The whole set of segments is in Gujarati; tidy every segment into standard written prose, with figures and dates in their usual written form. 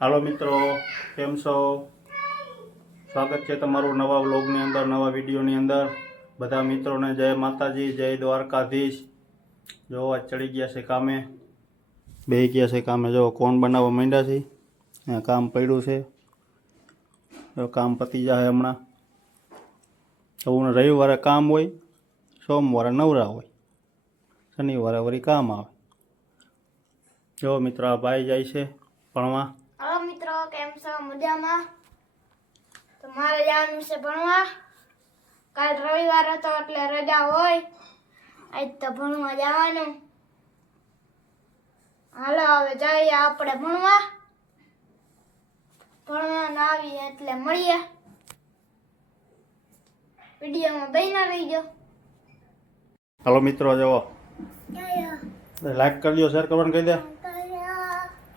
હાલો મિત્રો, કેમ છો? સ્વાગત છે તમારું નવા વ્લોગની અંદર, નવા વિડીયોની અંદર. બધા મિત્રોને જય માતાજી, જય દ્વારકાધીશ. જો આજ ચડી ગયા છે કામે, બેસી ગયા છે કામે. જો કોણ બનાવવા માંડ્યા છે, અહીંયા કામ પડ્યું છે. જો કામ પતી જાય હમણાં. એવું રવિવારે કામ હોય, સોમવારે નવરા હોય, શનિવારે વળી કામ આવે. જો મિત્રો, આ ભાઈ જાય છે ભણવા. હાલો મિત્રો, કેમ છો? મજામાં? તો મારે જવાનું છે ભણવા. કાલ રવિવાર હતો એટલે રજા હોય, આજ તો ભણવા જવાનું. હાલો હવે જઈએ આપણે ભણવા. ભણવા આવીએ એટલે મળીએ. વિડીયોમાં બન્યા રહીજો. હાલો મિત્રો, જુઓ, લાઈક કરી દો, શેર કરવાનું કહી દે.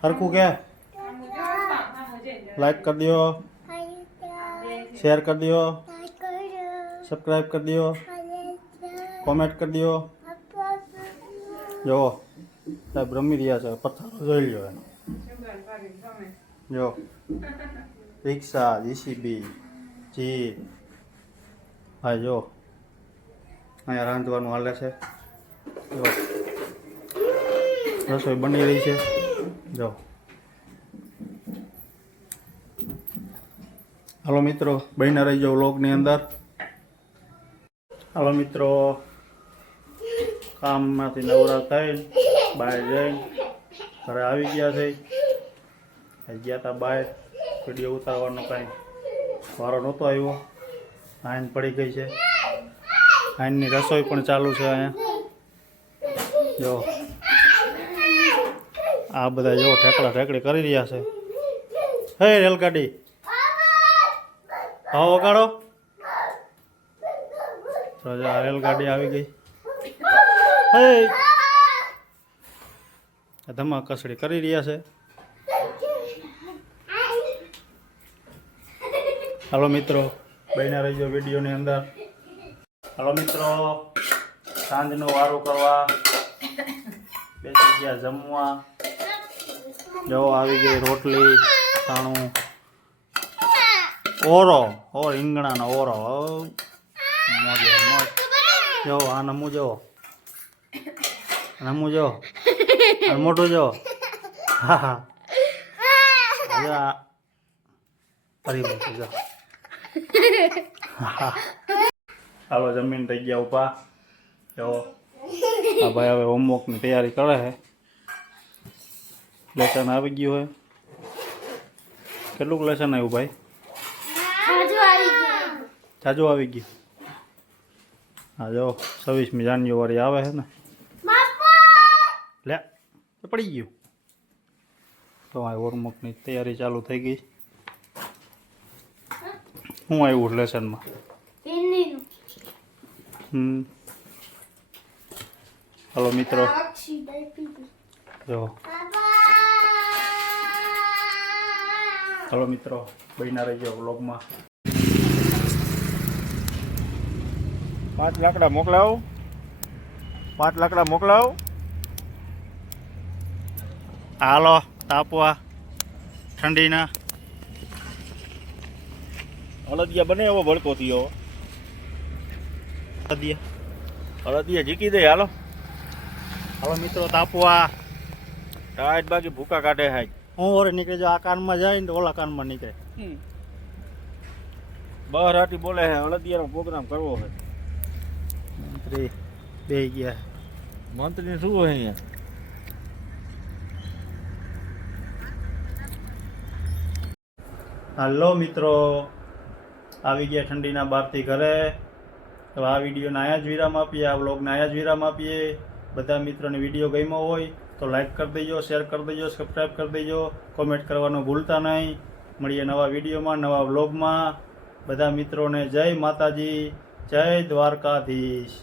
હરખું કે લાઈક કરી દો, શેર કરી દો, સબસ્ક્રાઈબ કરી દો, કોમેન્ટ કરી દો. જો સાહેબ રમી રહ્યા છે, પથ્થરો જોઈ લો એનો. જો રિક્ષા, જીસીબી, જીપ. હા, જો અહીંયા રાંધવાનું હાલે છે. જો રસોઈ બની રહી છે. જો હાલો મિત્રો, બન્યા રહી જાઓ વ્લોગની અંદર. હાલો મિત્રો, કામમાંથી નવરા થઈને બહાર જઈને ઘરે આવી ગયા છે. ગયા હતા બહાર, વિડીયો ઉતારવાનો કાંઈ વારો નહોતો આવ્યો. આઈન પડી ગઈ છે. આઈનની રસોઈ પણ ચાલુ છે અહીંયા. જો આ બધા જો ઠેકડા ઠેકડી કરી રહ્યા છે. હે રેલગાડી, હા વગાડો. તો આ રેલગાડી આવી ગઈ. હે ધમાકસડી કરી રહ્યા છે. હાલો મિત્રો, બન્યા રહીજો વિડીયોની અંદર. હાલો મિત્રો, સાંજનો વારો કરવા બેસી ગયા જમવા. જો આવી ગઈ રોટલી, સાણું, ઓરો રીંગણાનો ઓરો. મોજે મોજ. જો આ નમું જો, નમું જો, મોટું જો. હા હા, ફરી મૂકી જો. હાલો, જમીન થઈ ગયા ઉપા. જો આ ભાઈ હવે હોમવર્કની તૈયારી કરે છે. લેસન આવી ગયું હોય. કેટલું લેસન આવ્યું ભાઈ? જાજુ આવી ગયું. હા, જો 26મી જાન્યુઆરી આવે છે ને. લે પડી ગયું. તો આ હોમવર્કની તૈયારી ચાલુ થઈ ગઈ. શું આવ્યું લેસનમાં? હાલો મિત્રો, જો હાલો મિત્રો, બન્યા રહીજો વ્લોગમાં. 5 લાકડા મોકલાવો. 5 લાકડા મોકલાવો. હાલો તાપવા ઠંડીના. હળદિયા બને એવો ભડકો થયો. હળદિયા જીકી દે. હાલો હાલો મિત્રો, તાપવા. ટાઈટ બાકી ભૂકા કાઢે હાય. હું ઓરે નીકળે. જો આ કાનમાં જાય ને તો ઓલા કાનમાં નીકળે. બહાર હાટી બોલે હે, હળદિયાનો પ્રોગ્રામ કરવો છે. મંત્રી બે ગયા. મંત્રી શું હોય અહીંયા? હાલો મિત્રો, આવી ગયા ઠંડીના બહારથી ઘરે. તો આ વિડીયોને અહીંયા જ વિરામ આપીએ, આ વ્લોગને અહીંયા જ વિરામ આપીએ. બધા મિત્રોને વિડીયો ગમ્યો હોય તો લાઈક કરી દેજો, શેર કરી દેજો, સબસ્ક્રાઈબ કરી દેજો, કોમેન્ટ કરવાનું ભૂલતા નહીં. મળીએ નવા વિડીયોમાં, નવા વ્લોગમાં. બધા મિત્રોને જય માતાજી, જય દ્વારકાધીશ.